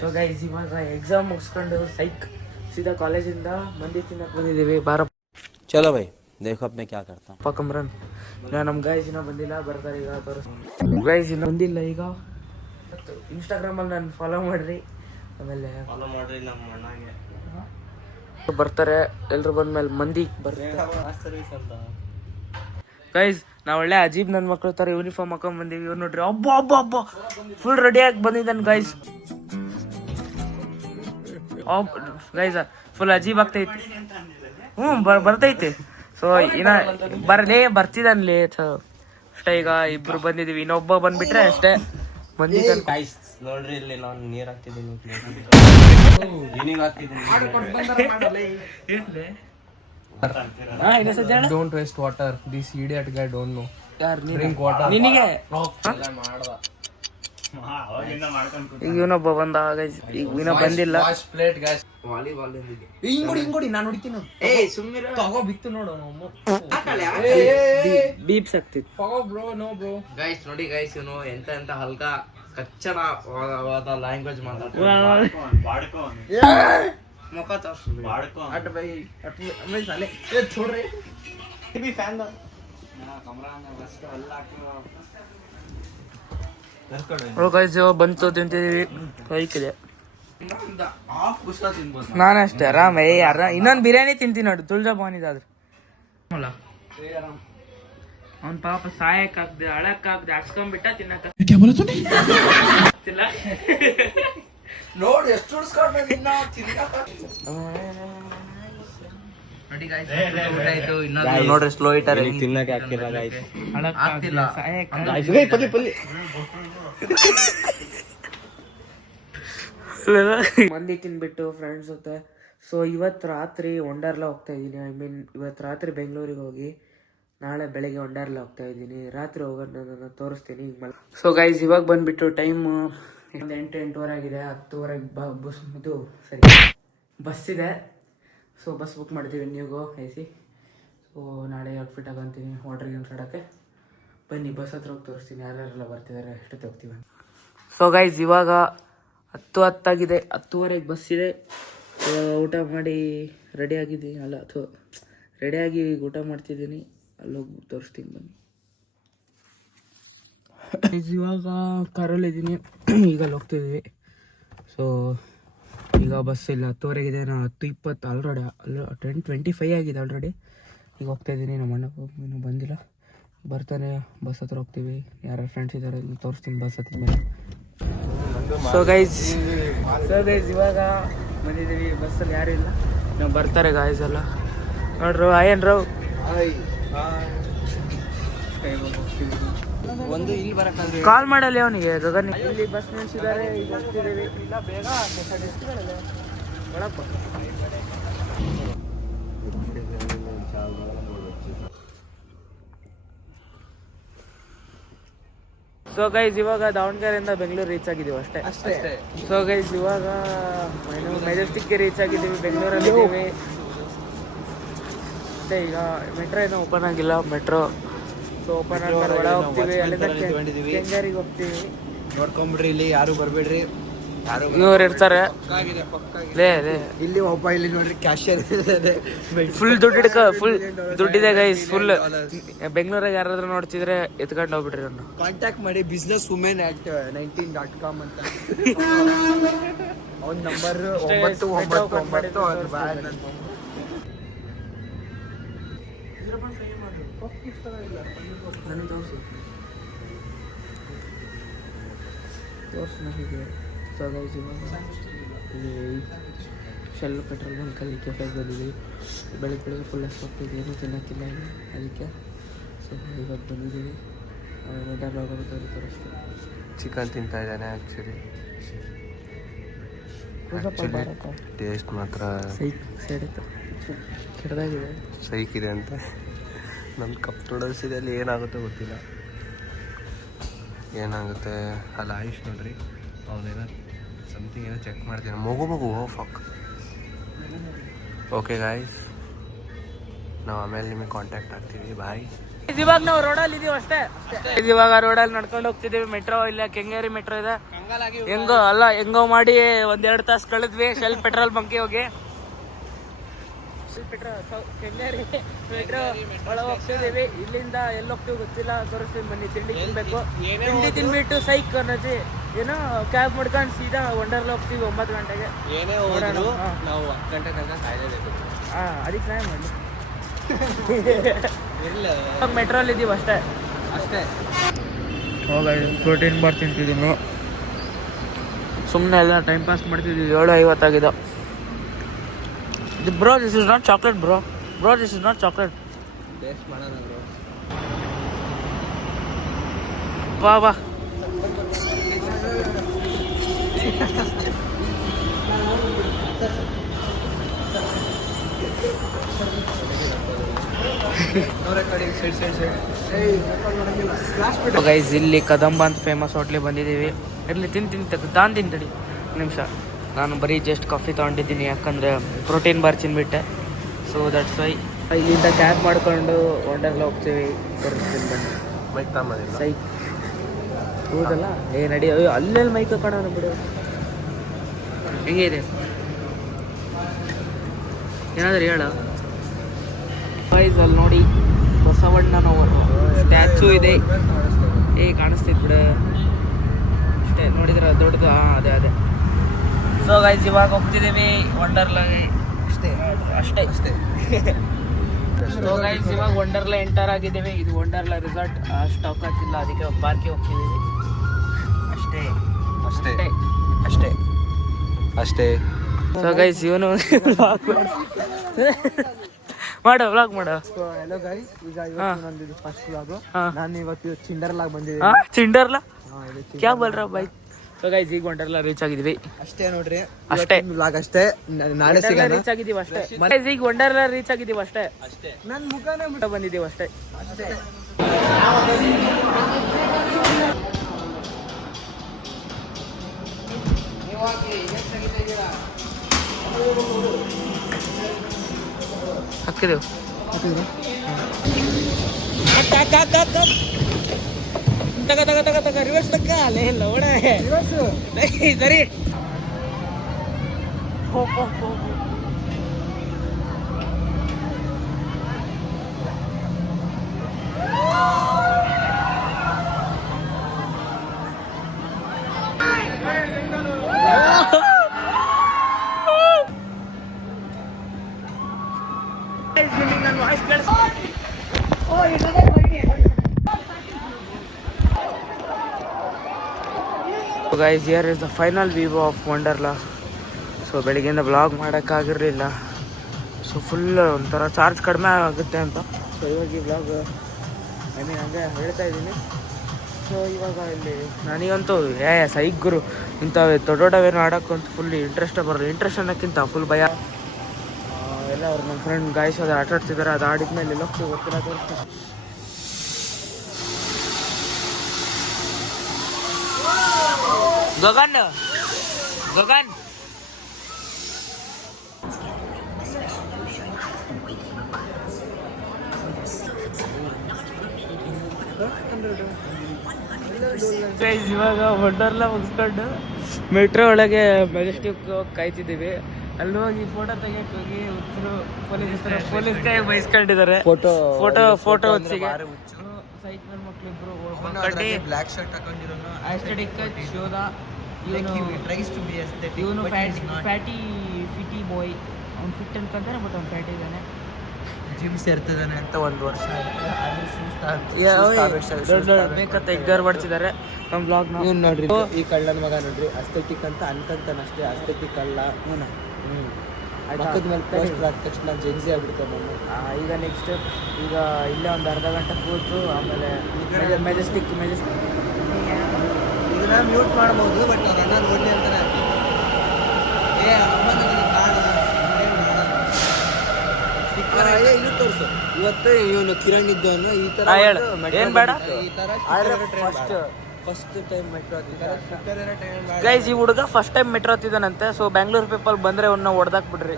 So guys ಇವಾಗ exam ಮುಗಿಸ್ಕೊಂಡು ಸೀದಾ ಕಾಲೇಜಿಂದ ಮಂದಿ ತಿನ್ನಕ್ಕೆ ಬಂದಿದ್ದೀವಿ. ಬಾರ ಚಲೋ ಬೈ ದೇಖೋ ಅಪ್ನೆ ಕ್ಯಾ ಕರ್ತಾ ಕಮ್ರನ್. ನಮ್ಮ ಗೈಸ್ ಇನ್ನೂ ಬಂದಿಲ್ಲ, ಬರ್ತಾರೆ ಈಗ. ಗೈಸ್ ಇನ್ನೂ ಬಂದಿಲ್ಲ ಈಗ. ಇನ್ಸ್ಟಾಗ್ರಾಮಲ್ಲಿ ನಾನು ಫಾಲೋ ಮಾಡಿರಿ, ಆಮೇಲೆ ಫಾಲೋ ಮಾಡ್ರಿ ನಮ್ಮ ಅಣ್ಣಗೆ. ಬರ್ತಾರೆ ಎಲ್ಲರೂ ಬಂದ್ಮೇಲೆ ಮಂದಿ ಬರ್ತಾರೆ. ಗೈಸ್ ನಾವು ಒಳ್ಳೆ ಅಜೀಬ್ ನನ್ನ ಮಕ್ಳು ಥರ ಯೂನಿಫಾರ್ಮ್ ಹಾಕೊಂಡ್ ಬಂದೀವಿ. ಇವ್ರು ನೋಡ್ರಿ, ಹಬ್ಬ ಹಬ್ಬ ಹಬ್ಬ ಫುಲ್ ರೆಡಿಯಾಗಿ ಬಂದಿದ್ದಾನೆ ಗೈಸ್. ಗೈಸ್ ಫುಲ್ ಅಜೀಬ್ ಆಗ್ತೈತಿ. ಬರ್ತೈತಿ. ಸೊ ಇನ್ನ ಬರ್ತಿದ್ದಾನಲ್ಲಿ ಅಷ್ಟೇ. ಈಗ ಇಬ್ರು ಬಂದಿದೀವಿ, ಇನ್ನೊಬ್ಬ ಬಂದ್ಬಿಟ್ರೆ ಅಷ್ಟೇ ಬಂದಿದ್ದಾನೆ. ನೋಡ್ರಿ ಇಲ್ಲಿ ನಾನು ನೀರ್ ಹಾಕ್ತಿದ್ದೀನಿ, Don't waste water. This idiot guy don't know. Drink water. ನಿನಗೆ ಈಗ ಇವನೊಬ್ಬ ಬಂದ ಗೈಸ್, ಈಗ ಇನ್ನೂ ಬಂದಿಲ್ಲ. Wash plate guys. ವಾಲಿಬಾಲ್ ಹಿಂಗೊಡಿ ನಾನು ಹೊಡಿತೀನಿ. ಸುಮ್ಮನೆ ತಗೋ ಬಿತ್ತು ನೋಡು. ಬೀಪ್ಸ್ ಆಗ್ತಿತ್ತು. ತಗೋ ಬ್ರೋ, ನೋ ಬ್ರೋ. ಗೈಸ್ ನೋಡಿ ಗೈಸ್, ಇವನು ಎಂತ ಹಲ್ಕಾ ಕಚ್ಚಡವಾದ ಲ್ಯಾಂಗ್ವೇಜ್ ಮಾತಾಡ್ತಾರೆ. ಮುಖ ಅಟ್ ಬೈ ಅಟ್ ಸಾಲೆ ಏ छोड़ भी फैन दा ಗೈಸ್ ಬಂತು ತಿಂತಿದೀವಿ. ಕೈಕಿದೆ ನಾನು ಅಷ್ಟೇ ಆರಾಮ. ಇನ್ನೊಂದು ಬಿರಿಯಾನಿ ತಿಂತೀನಿ ನೋಡು, ತುಳ್ಜಾ ಭವಾನಿದಾದ್ರೆ. ಅವ್ನ ಪಾಪ ಸಾಯಕ್ಕಾಗ್ದೆ ಅಳಕ್ಕಾಗ್ದೆ ಹಚ್ಕೊಂಡ್ಬಿಟ್ಟ ತಿನ್ನಕ. ನೋಡಿ ಎಷ್ಟು ಉಳಿಸ್ಕೊಂಡು ನೋಡ್ರಿ ಸ್ಲೋ ಇಟ್ಟರೆ ತಿನ್ನಕ್ಕೆ ಆಗ್ತಿಲ್ಲ ಗೈಸ್. ಆಗ್ತಿಲ್ಲ ಮಂದಿ ತಿನ್ಬಿಟ್ಟು ಫ್ರೆಂಡ್ಸ್ ಜೊತೆ. ಸೊ ಇವತ್ತು ರಾತ್ರಿ ವಂಡರ್ಲಾ ಹೋಗ್ತಾ ಇದ್ದೀನಿ. ಇವತ್ತು ರಾತ್ರಿ ಬೆಂಗಳೂರಿಗೆ ಹೋಗಿ ನಾಳೆ ಬೆಳಗ್ಗೆ ವಂಡರ್ಲಾ ಹೋಗ್ತಾ ಇದ್ದೀನಿ. ರಾತ್ರಿ ಹೋಗೋದು ನಾನು ತೋರಿಸ್ತೀನಿ. ಸೊ ಗೈಸ್ ಇವಾಗ ಬಂದ್ಬಿಟ್ಟು ಟೈಮ್ 8:08 ಆಗಿದೆ. 10:00 ಬಸ್ ಇದೆ. ಸೊ ಬಸ್ ಬುಕ್ ಮಾಡ್ತೀವಿ ನೀವು ಐಸಿ. ಸೊ ನಾಳೆ ಔಟ್ಫಿಟ್ ಆಗೋಂತೀನಿ ವಾಟರ್ ಗೇಮ್ಸ್ ಆಡೋಕ್ಕೆ. ಬನ್ನಿ ಬಸ್ ಹತ್ರ ಹೋಗಿ ತೋರಿಸ್ತೀನಿ ಯಾರ್ಯಾರೆಲ್ಲ ಬರ್ತಿದ್ದಾರೆ, ಎಷ್ಟೊತ್ತು ಹೋಗ್ತೀವಿ. ಸೊ ಗೈಸ್ ಇವಾಗ 10:10 ಆಗಿದೆ. 10:30 ಬಸ್ ಇದೆ. ಊಟ ಮಾಡಿ ರೆಡಿ ಆಗಿದ್ದೀನಿ. ರೆಡಿಯಾಗಿ ಊಟ ಮಾಡ್ತಿದ್ದೀನಿ. ಅಲ್ಲೋಗಿ ತೋರಿಸ್ತೀನಿ ಬನ್ನಿ. ಇವಾಗ ಕಾರಲ್ಲಿದ್ದೀನಿ, ಈಗ ಅಲ್ಲಿ ಹೋಗ್ತಿದ್ದೀವಿ. ಸೊ ಈಗ ಬಸ್ ಇಲ್ಲ, 10:00 ನಾನು 10:20 ಆಲ್ರೆಡಿ 10:25 ಆಗಿದೆ ಆಲ್ರೆಡಿ. ಈಗ ಹೋಗ್ತಾಯಿದ್ದೀನಿ. ನಮ್ಮ ಅಣ್ಣ ಇನ್ನೂ ಬಂದಿಲ್ಲ, ಬರ್ತಾನೆ. ಬಸ್ ಹತ್ರ ಹೋಗ್ತೀವಿ. ಯಾರ್ಯಾರು ಫ್ರೆಂಡ್ಸ್ ಇದ್ದಾರೆ ತೋರಿಸ್ತೀನಿ ಬಸ್ ಹತ್ರ ಮೇಲೆ. ಸೊ ಗೈಸ್ ಇವಾಗ ಬಂದಿದ್ದೀವಿ. ಬಸ್ಸಲ್ಲಿ ಯಾರೂ ಇಲ್ಲ, ನಾವು ಬರ್ತಾರೆ ಗಾಯ್ಸ್ ಎಲ್ಲ. ನೋಡ್ರು ಏನ್ರು ಒಂದು ಇಲ್ಲಿ ಬರಕ್ಕಾದ್ರೆ ಕಾಲ್ ಮಾಡಲ್ಲ ಅವನಿಗೆ. ಗಗನ್ ಇಲ್ಲಿ ಬಸ್ ನಿಲ್ಸಿದ್ದಾರೆ, ಈಗ ಹೋಗ್ತಿದ್ದೀವಿ. ಇಲ್ಲ ಬೇಗ ಒಳಪ್ಪ. ಸೊ ಗೈಸ್ ಇವಾಗ ದಾವಣಗೆರೆಯಿಂದ ಬೆಂಗಳೂರು ರೀಚ್ ಆಗಿದ್ದೀವಿ ಅಷ್ಟೇ. ಸೊ ಗೈಸ್ ಇವಾಗ ಮೆಜೆಸ್ಟಿಕ್ಗೆ ರೀಚ್ ಆಗಿದ್ದೀವಿ, ಬೆಂಗಳೂರಲ್ಲಿ ಇದ್ದೀವಿ ಅಷ್ಟೇ. ಈಗ ಮೆಟ್ರೋ ಏನೋ ಓಪನ್ ಆಗಿಲ್ಲ. ಮೆಟ್ರೋ ಸೊ ಓಪನ್ ಆದ್ಮೇಲೆ ಒಳ ಹೋಗ್ತೀವಿ. ಅಲ್ಲಿಂದ ಕೆಂಗೇರಿಗೆ ಹೋಗ್ತೀವಿ. ನೋಡ್ಕೊಂಬಿಡ್ರಿ, ಇಲ್ಲಿ ಯಾರು ಬರ್ಬೇಡ್ರಿ. ಇವ್ರು ಇರ್ತಾರೆ ಇಲ್ಲಿ ಒಬ್ಬ ಇಲ್ಲಿ ನೋಡ್ರಿ ಕ್ಯಾಶಿಯರ್ ಫುಲ್ ಫುಲ್ ದುಡ್ಡಿದೆ ಗೈಸ್. ಫುಲ್ ಬೆಂಗಳೂರಾಗ ಯಾರಾದ್ರೂ ನೋಡ್ತಿದ್ರೆ ಎತ್ಕೊಂಡು ಹೋಗ್ಬಿಡ್ರಿ. ಅವ್ನು ಕಾಂಟ್ಯಾಕ್ಟ್ ಮಾಡಿ business women at 19.com ಅಂತ. ಅವ್ನ ನಂಬರ್ 9999. ಸೊ ಗೈಸ್ ಇವಾಗ ಇಲ್ಲಿ ಶೆಲ್ ಪೆಟ್ರೋಲ್ ಬಂಕಲ್ಲಿ ಕೆಫೆಗೆ ಬಂದಿದ್ದೀವಿ. ಬೆಳಗ್ಗೆ ಫುಲ್ ಹೋಗ್ತಿದ್ವಿ, ಏನೂ ತಿನ್ನೋಕ್ಕಿಲ್ಲ ಇಲ್ಲಿ ಅದಕ್ಕೆ. ಸೊ ಇವಾಗ ಬಂದಿದ್ದೀವಿ. ವೆದರ್ ಹೋಗೋದು ತೋರಿಸ್ತೀವಿ. ಚಿಕನ್ ತಿಂತಾ ಇದ್ದಾನೆ. ಆ್ಯಕ್ಚುಲಿ ಟೇಸ್ಟ್ ಮಾತ್ರ ಕೆಟ್ಟದಾಗಿದೆ, ಸೈಕಿದೆ ಅಂತ. ನಮ್ಮ ಕಪ್ ನೂಡಲ್ಸ್ ಇದೆ, ಅಲ್ಲಿ ಏನಾಗುತ್ತೋ ಗೊತ್ತಿಲ್ಲ. ಏನಾಗುತ್ತೆ ಅಲ್ಲಿ ಆಯುಷ್ ನೋಡ್ರಿ, ಅವನೇನೋ ಸಮಥಿಂಗ್ ಏನೋ ಚೆಕ್ ಮಾಡ್ತೀನಿ. ಮಗು ಫಕ್. ಓಕೆ ಗಾಯ್ಸ್, ನಾವು ಆಮೇಲೆ ನಿಮಗೆ ಕಾಂಟ್ಯಾಕ್ಟ್ ಆಗ್ತೀವಿ. ಬಾಯ್. ಇವಾಗ ನಾವು ರೋಡಲ್ಲಿ ಇದೀವಿ ಅಷ್ಟೇ. ಇವಾಗ ರೋಡಲ್ಲಿ ನಡ್ಕೊಂಡು ಹೋಗ್ತಿದ್ದೀವಿ. ಮೆಟ್ರೋ ಇಲ್ಲ, ಕೆಂಗೇರಿ ಮೆಟ್ರೋ ಇದೆ. ಹೆಂಗೋ ಮಾಡಿ ಒಂದೆರಡು ತಾಸು ಕಳೆದ್ವಿ ಶೆಲ್ ಪೆಟ್ರೋಲ್ ಬಂಕಿಗೆ ಹೋಗಿ ಒಳಗೆ ಹೋಗ್ತಿದ್ದೀವಿ. ಇಲ್ಲಿಂದ ಎಲ್ಲಿ ಹೋಗ್ತೀವಿ ಗೊತ್ತಿಲ್ಲ, ತೋರಿಸ್ತೀನಿ ಬನ್ನಿ. ತಿಂಡಿ ತಿನ್ಬೇಕು, ತಿಂಡಿ ತಿನ್ಬಿಟ್ಟು ಸೈಕ್ ಅನ್ನೋದು ಏನೋ ಕ್ಯಾಬ್ ಮಾಡ್ಕೊಂಡು ಸೀದಾ ವಂಡರ್ಲ ಹೋಗ್ತೀವಿ 9 ಗಂಟೆಗೆ. ಏನೇ ಹೋದ್ರು ನಾವು 10 ಗಂಟೆ ತನಕ ಕಾಯ್ಲೇಬೇಕು. ಅದಕ್ಕೆ ಟ್ರೈ ಮಾಡಿ. ಮೆಟ್ರೋಲ್ ಇದ್ದೀವಿ ಅಷ್ಟೇ. ಪ್ರೋಟೀನ್ ಬಾರ್ ತಿಂತಿದ್ದೀವಿ. ಸುಮ್ಮನೆ ಎಲ್ಲ ಟೈಮ್ ಪಾಸ್ ಮಾಡ್ತಿದ್ದೀವಿ. 7:50 ಆಗಿದೆ. Bro, this is not chocolate, bro. Bro, this is not chocolate. Taste ಮಾಡೋಣ ಬ್ರೋ. ಬಾ ಗೈಸ್, ಇಲ್ಲಿ ಕದಂಬ ಅಂತ ಫೇಮಸ್ ಹೋಟ್ಲಿಗೆ ಬಂದಿದ್ದೀವಿ. ಇರಲಿ ತಿಂತಡಿ ನಿಮಿಷ. ನಾನು ಬರೀ ಜಸ್ಟ್ ಕಾಫಿ ತೊಗೊಂಡಿದ್ದೀನಿ, ಯಾಕಂದರೆ ಪ್ರೋಟೀನ್ ಬಾರ್ ತಿನ್ಬಿಟ್ಟೆ. ಸೊ ದಟ್ಸ್ ವೈ ಇಲ್ಲಿಂದ ಕ್ಯಾಬ್ ಮಾಡ್ಕೊಂಡು ವಂಡರ್ಲ ಹೋಗ್ತೀವಿ. ತೋರಿಸ್ತೀನಿ ಬನ್ನಿ. ಮೈಕ್ ತಗೊಂಬಂದಿಲ್ಲ. ಸೈ ಹೌದಲ್ಲ, ನಡಿ. ಅಲ್ಲೆಲ್ಲಿ ಮೈಕ್ ಹಾಕೋಣ ಬಿಡು. ಹೆಂಗೆ ಇದೆ ಏನಾದರೂ ಹೇಳ. ಗೈಸ್, ಅಲ್ಲಿ ನೋಡಿ ಬಸವಣ್ಣನವರು ಸ್ಟ್ಯಾಚು ಇದೆ. ಕಾಣಿಸ್ತಿದ್ ಬಿಡು ಅಷ್ಟೇ. ನೋಡಿದ್ರೆ ದೊಡ್ಡದು. ಅದೇ. ಸೊ ಗೈಸ್, ಇವಾಗ ಹೋಗ್ತಿದ್ದೀವಿ ವಂಡರ್ಲಾಗೆ. ಅಷ್ಟೇ. ಸೊ ಗೈಸ್, ಇವಾಗ ವಂಡರ್ಲಾ ಎಂಟರ್ ಆಗಿದ್ದೀವಿ. ಇದು ವಂಡರ್ಲಾ ರಿಸಾರ್ಟ್. ಸ್ಟಾಕ್ ಆಗ್ತಿಲ್ಲ, ಅದಕ್ಕೆ ಪಾರ್ಕಿಗೆ ಹೋಗ್ತಿದ್ದೀವಿ. ಅಷ್ಟೇ. ಸೊ ಗೈಸ್, ಇವನು ವ್ಲಾಗ್ ಮಾಡು. ಹಲೋ ಗೈಸ್, ಈಗ ಇವತ್ತು ಫಸ್ಟ್ ವ್ಲಾಗು. ನಾನು ಇವತ್ತು ಚಿಂಡರ್ಲಾಗ್ ಬಂದಿದ್ದೀನಿ. ಚಿಂಡರ್ಲಾ ಕ್ಯಾ ಬೋಲ್ ರहा ಭಾಯ್? ಸೊ ಗೈಸ್, ಈಗ ವಂಡರ್ಲಾ ರೀಚ್ ಆಗಿದ್ವಿ. ಅಷ್ಟೇ ನೋಡ್ರಿ, ಅಷ್ಟೇ ವ್ಲಾಗ್ ಅಷ್ಟೇ. ನಾಳೆ ಸಿಗೋಣ. ರೀಚ್ ಆಗಿದ್ದೀವಿ ಅಷ್ಟೇ. ಈಗ ವಂಡರ್ಲಾ ರೀಚ್ ಆಗಿದ್ದೀವಿ ಅಷ್ಟೇ. ನನ್ನ ಮುಖನೇ ಬಂದಿದ್ದೀವಿ ಅಷ್ಟೇ. ಹಾಕಿದೆವು. ತಗ ರಿವರ್ಸ್ ತಕ್ಕ ಅಲ್ಲೇ ಇಲ್ಲ ಓಡ ಸರಿ. ನನ್ನ ವಾಯ್ಸ್ ಕೇಳಿಸ್. Guys, here is the final view of Wonderla. So ಬೆಳಿಗ್ಗೆಯಿಂದ ಬ್ಲಾಗ್ ಮಾಡೋಕ್ಕಾಗಿರಲಿಲ್ಲ. ಸೊ ಫುಲ್ ಒಂಥರ ಚಾರ್ಜ್ ಕಡಿಮೆ ಆಗುತ್ತೆ ಅಂತ. ಸೊ ಇವಾಗ ಈ ಬ್ಲಾಗ್ ಹಂಗೆ ಹೇಳ್ತಾ ಇದ್ದೀನಿ. ಸೊ ಇವಾಗ ಇಲ್ಲಿ ನನಗಂತೂ ಸೈಕ್ ಗುರು ಇಂಥವೇ ದೊಡ್ಡವೇನು ಆಡೋಕ್ಕಂತೂ ಫುಲ್ ಇಂಟ್ರೆಸ್ಟೇ ಬರೋದು. ಇಂಟ್ರೆಸ್ಟ್ ಅನ್ನೋಕ್ಕಿಂತ ಫುಲ್ ಭಯ. ಎಲ್ಲ ಅವ್ರು ನಮ್ಮ ಫ್ರೆಂಡ್ ಗಾಯ್ಸ್ ಅದು ಆಟ ಆಡ್ತಿದ್ದಾರೆ. ಅದು ಆಡಿದ್ಮೇಲೆ ಎಲ್ಲ ಹೋಗ್ತೀವಿ ಗೊತ್ತಿಲ್ಲ, ತೋರಿಸ್ತೀನಿ. ಗಗನ್ ಇವಾಗ ವಂಡರ್ಲಾ ಮುಗಿಸ್ಕೊಂಡು ಮೆಟ್ರೋ ಒಳಗೆ ಮೆಜೆಸ್ಟಿಕ್ ಹೋಗಿ ಅಲ್ಲಿ ಹೋಗಿ ಫೋಟೋ ತೆಗಿಯಕ್ಕೆ ಹೋಗಿ ಪೊಲೀಸ್ ಕೈ ಬಯಸ್ಕೊಂಡಿದ್ದಾರೆ. ಫೋಟೋ ಹೊತ್ತಿಗೆ ಸೈಕಲ್ ಮಕ್ಳಿಬ್ರು ಬ್ಲಾಕ್ ಶರ್ಟ್ ಹಾಕೊಂಡಿರೋನು ಆಸ್ಟೆಟಿಕ್ ಶೋಧ. ಇವನು ಫಿಟಿ ಬಾಯ್. ಅವ್ನು ಫಿಟ್ ಅನ್ಕೊಂತಾನೆ, ಬಟ್ ಅವ್ನು ಫ್ಯಾಟ್ ಇದ್ದಾನೆ. ಜಿಮ್ ಸೇರ್ತಿದ್ದಾನೆ ಅಂತ 1 ವರ್ಷ ಬೇಕಂತ ಎಗ್ದಾರ್ ಮಾಡ್ತಿದ್ದಾರೆ ನಮ್ಮ ಬ್ಲಾಗ್. ಇವ್ನು ನೋಡ್ರಿ, ಈ ಕಳ್ಳನ ಮಗ ನೋಡ್ರಿ, ಅಸ್ಥೆಟಿಕ್ ಅಂತ ಅನ್ಕಂತಾನಷ್ಟೇ. ಅಸ್ಥೆಟಿಕ್ ಅಲ್ಲ. ಪಕ್ಕದ ಮೇಲೆ ಪೋಸ್ಟ್ ಆದ ತಕ್ಷಣ ಜೆನ್ಸಿ ಆಗ್ಬಿಡ್ತಾನೆ. ಈಗ ನೆಕ್ಸ್ಟ್ ಈಗ ಇಲ್ಲೇ ಒಂದು ಅರ್ಧ ಗಂಟೆ ಕೂತು ಆಮೇಲೆ ಮೆಜೆಸ್ಟಿಕ್ ಇದನ್ನ ಮ್ಯೂಟ್ ಮಾಡ್ಬೋದು, ಬಟ್ ಅವ್ರು ಅಣ್ಣ ನೋಡ್ಲಿ ಅಂತಾನೆ. ಇದು ತೋರಿಸು. ಇವತ್ತು ಇವನು ಕಿರಣ್ ಇದ್ದವನು ಈ ತರ ಏನ್ ಬೇಡ. ಫಸ್ಟ್ ಟೈಮ್ ಮೆಟ್ರೋ ಗೈಸ್, ಈ ಹುಡುಗ ಫಸ್ಟ್ ಟೈಮ್ ಮೆಟ್ರೋ ಹತ್ತಿದಾನಂತೆ. ಸೊ ಬ್ಯಾಂಗ್ಳೂರ್ ಪೀಪಲ್ ಬಂದ್ರೆ ಅವ್ನ ಹೊಡೆದಾಕ್ ಬಿಡ್ರಿ.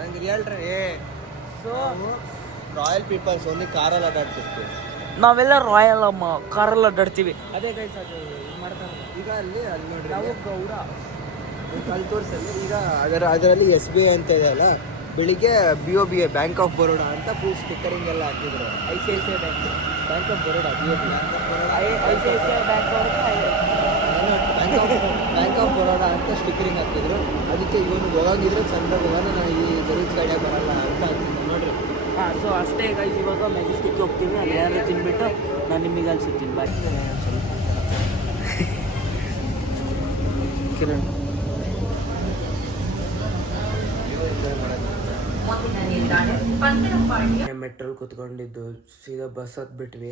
ಸೊ ರಾಯಲ್ ಪೀಪಲ್ಸ್ ಓನ್ಲಿ ಕಾರಲ್ಲಿ ಅಡ್ಡಾಡ್ತಿರ್ತೀವಿ. ನಾವೆಲ್ಲ ರಾಯಲ್ ಅಮ್ಮ ಕಾರಲ್ಲಿ ಅಡ್ಡಾಡ್ತೀವಿ. ಅದೇ ಗೈಸ್, ಅದು ಮಾಡ್ತಾರೆ. ಈಗ ಈಗ ಅಲ್ಲಿ ನೋಡ್ರಿ ನಾವು ಗೌರ ಅಲ್ಲಿ ತೋರಿಸಲ್ಲಿ ಈಗ ಅದರಲ್ಲಿ SBI ಅಂತ ಇದೆ ಅಲ್ಲ, ಬೆಳಿಗ್ಗೆ BOB ಬ್ಯಾಂಕ್ ಆಫ್ ಬರೋಡಾ ಅಂತ ಫುಲ್ ಸ್ಟಿಕ್ಕರಿಂಗ್ ಎಲ್ಲ ಹಾಕಿದ್ರು. ICICI bank of Baroda BOB ICICI bank ಅವ್ರಿಗೆ ಬ್ಯಾಂಕ್ ಆಫ್ ಬರೋಡಾ ಅಂತ ಸ್ಟಿಕ್ಕರಿಂಗ್ ಹಾಕಿದ್ರು. ಅದಕ್ಕೆ ಇವನು ಹೋಗಿದ್ರೆ ಚಂದ ಹೋಗೋಣ, ನಾನು ಈ ಗಲೀಜ್ ಗಾಡಿಯಾಗ ಬರಲ್ಲ ಅಂತ ಅಂತಿದ್ದೆ ನೋಡ್ರಿ. ಹಾಂ, ಸೊ ಅಷ್ಟೇ ಗೈಸ್, ಇವಾಗ ಮೆಜೆಸ್ಟಿಕ್ ಹೋಗ್ತೀವಿ. ಅಲ್ಲಿ ಯಾರು ತಿನ್ಬಿಟ್ಟು ನಾನು ನಿಮಗೆ ಅಲ್ಲಿ ಸಿಗ್ತೀನಿ. ಬಾಯ್. ಕಿರಣ್ ಮೆಟ್ರೋಲ್ ಕೂತ್ಕೊಂಡಿದ್ದು ಸೀದಾ ಬಸ್ ಹತ್ಬಿಟ್ವಿ.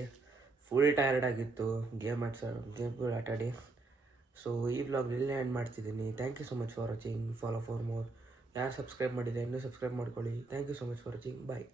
ಫುಲ್ ಟಯರ್ಡ್ ಆಗಿತ್ತು ಗೇಮ್ಗಳು ಆಟಾಡಿ. ಸೊ ಈ ಬ್ಲಾಗ್ ಇಲ್ಲೇ ಎಂಡ್ ಮಾಡ್ತಿದ್ದೀನಿ. Thank you so much for watching. Follow for more. ಯಾರು ಸಬ್ಸ್ಕ್ರೈಬ್ ಮಾಡಿದೆ ಇನ್ನೂ ಸಬ್ಸ್ಕ್ರೈಬ್ ಮಾಡ್ಕೊಳ್ಳಿ. Thank you so much for watching. Bye.